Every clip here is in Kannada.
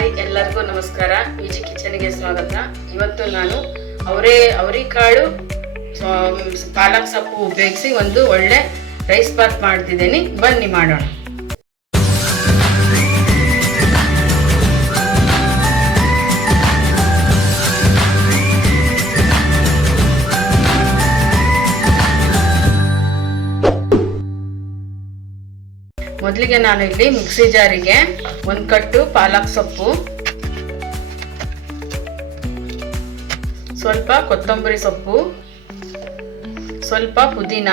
ಹಾಯ್, ಎಲ್ಲರಿಗೂ ನಮಸ್ಕಾರ. ಈಜಿ ಕಿಚನ್ಗೆ ಸ್ವಾಗತ. ಇವತ್ತು ನಾನು ಅವರೆಕಾಳು ಪಾಲಕ್ ಸೊಪ್ಪು ಉಪಯೋಗಿಸಿ ಒಂದು ಒಳ್ಳೆ ರೈಸ್ ಬಾತ್ ಮಾಡ್ತಿದ್ದೀನಿ. ಬನ್ನಿ ಮಾಡೋಣ. ಮೊದಲಿಗೆ ನಾನು ಇಲ್ಲಿ ಮಿಕ್ಸಿ ಜಾರಿಗೆ ಒಂದು ಕಟ್ಟು ಪಾಲಕ್ ಸೊಪ್ಪು, ಸ್ವಲ್ಪ ಕೊತ್ತಂಬರಿ ಸೊಪ್ಪು, ಸ್ವಲ್ಪ ಪುದೀನ,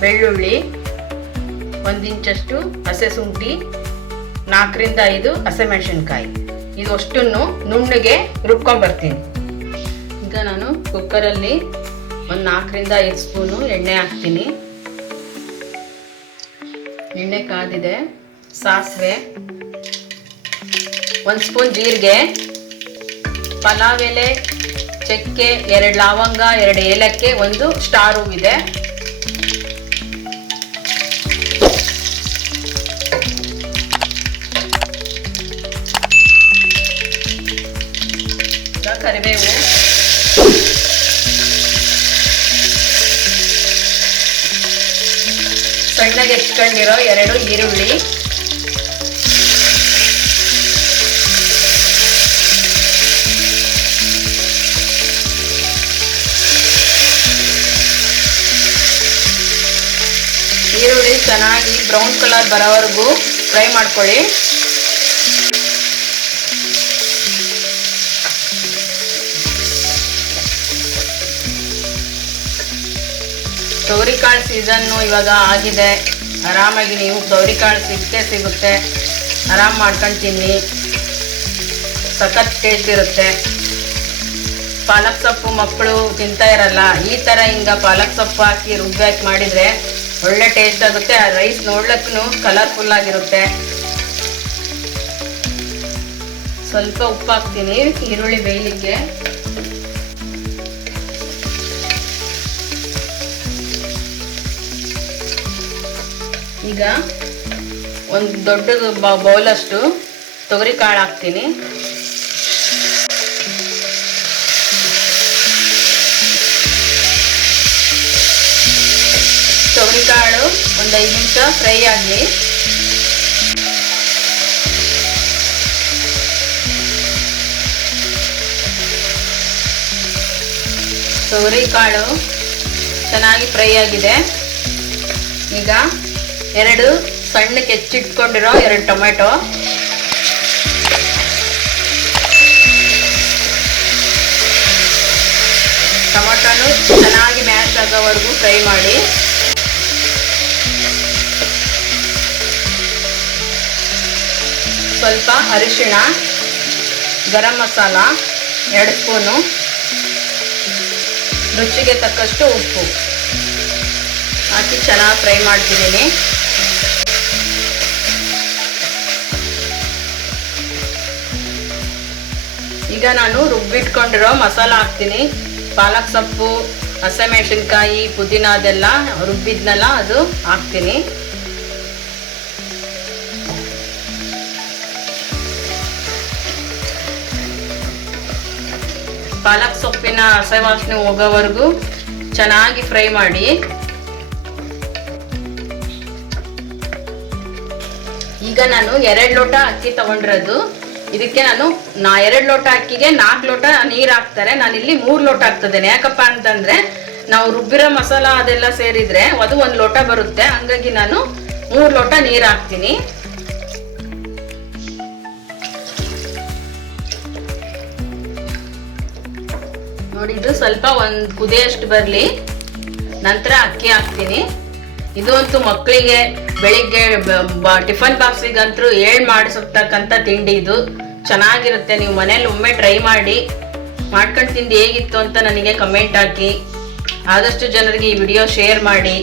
ಬೆಳ್ಳುಳ್ಳಿ, 1 ಇಂಚಷ್ಟು ಹಸೆ ಶುಂಠಿ, 4 ರಿಂದ 5 ಹಸಿಮೆಣಸಿನಕಾಯಿ, ಇದಷ್ಟನ್ನು ನುಣ್ಣಗೆ ರುಬ್ಕೊಂಡ್ಬರ್ತೀನಿ. ಈಗ ನಾನು ಕುಕ್ಕರಲ್ಲಿ ಒಂದು 4 ರಿಂದ 5 ಸ್ಪೂನು ಎಣ್ಣೆ ಹಾಕ್ತೀನಿ. ಎಣ್ಣೆ ಕಾದಿದೆ. ಸಾಸಿವೆ, 1 ಸ್ಪೂನ್ ಜೀರಿಗೆ, ಪಲಾವ್ ಎಲೆ, ಚಕ್ಕೆ, 2 ಲವಂಗ, 2 ಏಲಕ್ಕಿ, 1 ಸ್ಟಾರ್ ಹೂವಿದೆ. ಕರಿಬೇವು, ಸಣ್ಣಗೆ ಹೆಚ್ಚಿಕೊಂಡಿರೋ 2 ಈರುಳ್ಳಿ, ಈರುಳ್ಳಿ ಚೆನ್ನಾಗಿ ಬ್ರೌನ್ ಕಲರ್ ಬರೋವರೆಗೂ ಫ್ರೈ ಮಾಡ್ಕೊಳ್ಳಿ. ತೊಗರಿಕಾಳು ಸೀಸನ್ನು ಇವಾಗ ಆಗಿದೆ. ಆರಾಮಾಗಿ ನೀವು ತೊಗರಿಕಾಳು ಸಿಗುತ್ತೆ, ಆರಾಮ್ ಮಾಡ್ಕೊಂಡು ತಿನ್ನಿ, ಸಖತ್ ಟೇಸ್ಟ್ ಇರುತ್ತೆ. ಪಾಲಕ್ ಸೊಪ್ಪು ಮಕ್ಕಳು ತಿಂತಾ ಇರಲ್ಲ, ಈ ಥರ ಹಿಂಗೆ ಪಾಲಕ್ ಸೊಪ್ಪು ಹಾಕಿ ರುಬ್ಬಿ ಮಾಡಿದರೆ ಒಳ್ಳೆ ಟೇಸ್ಟ್ ಆಗುತ್ತೆ. ಆ ರೈಸ್ ನೋಡ್ಲಿಕ್ಕೂ ಕಲರ್ಫುಲ್ ಆಗಿರುತ್ತೆ. ಸ್ವಲ್ಪ ಉಪ್ಪು ಹಾಕ್ತೀನಿ ಈರುಳ್ಳಿ ಬೇಯಲಿಕ್ಕೆ. ಈಗ ಒಂದು ದೊಡ್ಡ ಬೌಲಷ್ಟು ತೊಗರಿ ಕಾಳು ಹಾಕ್ತೀನಿ. ತೊಗರಿ ಕಾಳು ಒಂದು 5 ನಿಮಿಷ ಫ್ರೈ ಆಗಲಿ. ತೊಗರಿ ಕಾಳು ಚೆನ್ನಾಗಿ ಫ್ರೈ ಆಗಿದೆ. ಈಗ 2 ಸಣ್ಣಕ್ಕೆ ಹೆಚ್ಚಿಟ್ಕೊಂಡಿರೋ 2 ಟೊಮೆಟೊ, ಟೊಮೆಟೊನು ಚೆನ್ನಾಗಿ ಮ್ಯಾಶ್ ಆಗೋವರೆಗೂ ಫ್ರೈ ಮಾಡಿ. ಸ್ವಲ್ಪ ಅರಿಶಿಣ, ಗರಂ ಮಸಾಲ 2 ಸ್ಪೂನು, ರುಚಿಗೆ ತಕ್ಕಷ್ಟು ಉಪ್ಪು ಹಾಕಿ ಚೆನ್ನಾಗಿ ಫ್ರೈ ಮಾಡ್ತಿದ್ದೀನಿ. ಈಗ ನಾನು ರುಬ್ಬಿಟ್ಕೊಂಡಿರೋ ಮಸಾಲ ಹಾಕ್ತೀನಿ. ಪಾಲಕ್ ಸೊಪ್ಪು, ಹಸಿಮೆಣಸಿನಕಾಯಿ, ಪುದೀನ ಅದೆಲ್ಲ ರುಬ್ಬಿದ್ನಲ್ಲ ಅದು ಹಾಕ್ತೀನಿ. ಪಾಲಕ್ ಸೊಪ್ಪಿನ ಹಸಿ ವಾಸನೆ ಹೋಗೋವರೆಗೂ ಚೆನ್ನಾಗಿ ಫ್ರೈ ಮಾಡಿ. ಈಗ ನಾನು 2 ಲೋಟ ಅಕ್ಕಿ ತಗೊಂಡಿರೋದು. ಇದಕ್ಕೆ ನಾನು 2 ಲೋಟ ಅಕ್ಕಿಗೆ 4 ಲೋಟ ನೀರು ಹಾಕ್ತಾರೆ. ನಾನಿಲ್ಲಿ 3 ಲೋಟ ಹಾಕ್ತಿದ್ದೇನೆ. ಯಾಕಪ್ಪ ಅಂತಂದ್ರೆ ನಾವು ರುಬ್ಬಿರೋ ಮಸಾಲ ಅದೆಲ್ಲ ಸೇರಿದ್ರೆ ಅದು 1 ಲೋಟ ಬರುತ್ತೆ. ಹಂಗಾಗಿ ನಾನು 3 ಲೋಟ ನೀರು ಹಾಕ್ತೀನಿ. ನೋಡಿ, ಇದು ಸ್ವಲ್ಪ ಒಂದು ಕುದಿಯಷ್ಟು ಬರಲಿ, ನಂತರ ಅಕ್ಕಿ ಹಾಕ್ತೀನಿ. ಇದು ಅಂತೂ ಮಕ್ಕಳಿಗೆ ಬೆಳಿಗ್ಗೆ ಟಿಫನ್ ಬಾಕ್ಸಿಗಂತೂ ಮಾಡಿಸತಕ್ಕಂಥ ತಿಂಡಿ. ಇದು ಚೆನ್ನಾಗಿರುತ್ತೆ. ನೀವು ಮನೇಲಿ ಒಮ್ಮೆ ಟ್ರೈ ಮಾಡಿ, ಮಾಡ್ಕೊಂಡು ತಿಂದು ಹೇಗಿತ್ತು ಅಂತ ನನಗೆ ಕಮೆಂಟ್ ಹಾಕಿ. ಆದಷ್ಟು ಜನರಿಗೆ ಈ ವಿಡಿಯೋ ಶೇರ್ ಮಾಡಿ.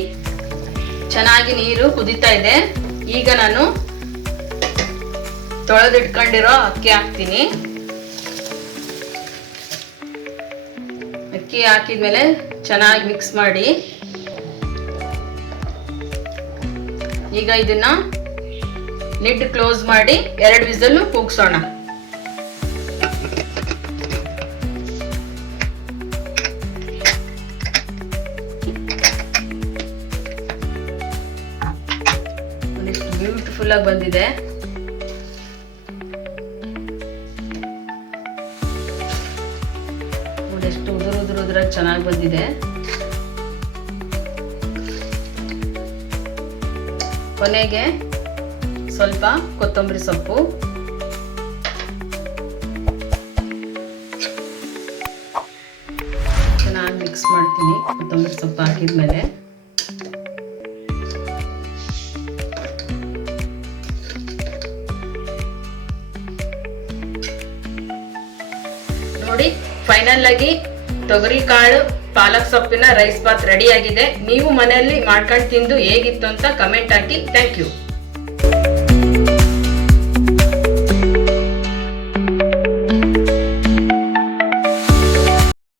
ಚೆನ್ನಾಗಿ ನೀರು ಕುದೀತಾ ಇದೆ. ಈಗ ನಾನು ತೊಳೆದಿಟ್ಕೊಂಡಿರೋ ಅಕ್ಕಿ ಹಾಕ್ತೀನಿ. ಅಕ್ಕಿ ಹಾಕಿದ್ಮೇಲೆ ಚೆನ್ನಾಗಿ ಮಿಕ್ಸ್ ಮಾಡಿ. ಈಗ ಇದನ್ನ ಲಿಡ್ ಕ್ಲೋಸ್ ಮಾಡಿ 2 ವಿಸಲ್ ಕೂಗ್ಸೋಣ. ಬ್ಯೂಟಿಫುಲ್ ಆಗಿ ಬಂದಿದೆ. ಎಷ್ಟು ಉದುರಾಗಿ ಚೆನ್ನಾಗಿ ಬಂದಿದೆ. ಕೊನೆಗೆ ಸ್ವಲ್ಪ ಕೊತ್ತಂಬರಿ ಸೊಪ್ಪು, ಚೆನ್ನಾಗಿ ಮಿಕ್ಸ್ ಮಾಡ್ತೀನಿ. ಕೊತ್ತಂಬರಿ ಸೊಪ್ಪು ಹಾಕಿದ್ಮೇಲೆ ನೋಡಿ, ಫೈನಲ್ ಆಗಿ ತೊಗರಿ ಕಾಳು ಪಾಲಕ್ ಸೊಪ್ಪಿನ ರೈಸ್ ಬಾತ್ ರೆಡಿ ಆಗಿದೆ. ನೀವು ಮನೆಯಲ್ಲಿ ಮಾಡ್ಕೊಂಡು ತಿಂದು ಹೇಗಿತ್ತು ಅಂತ ಕಮೆಂಟ್ ಹಾಕಿ. Thank you.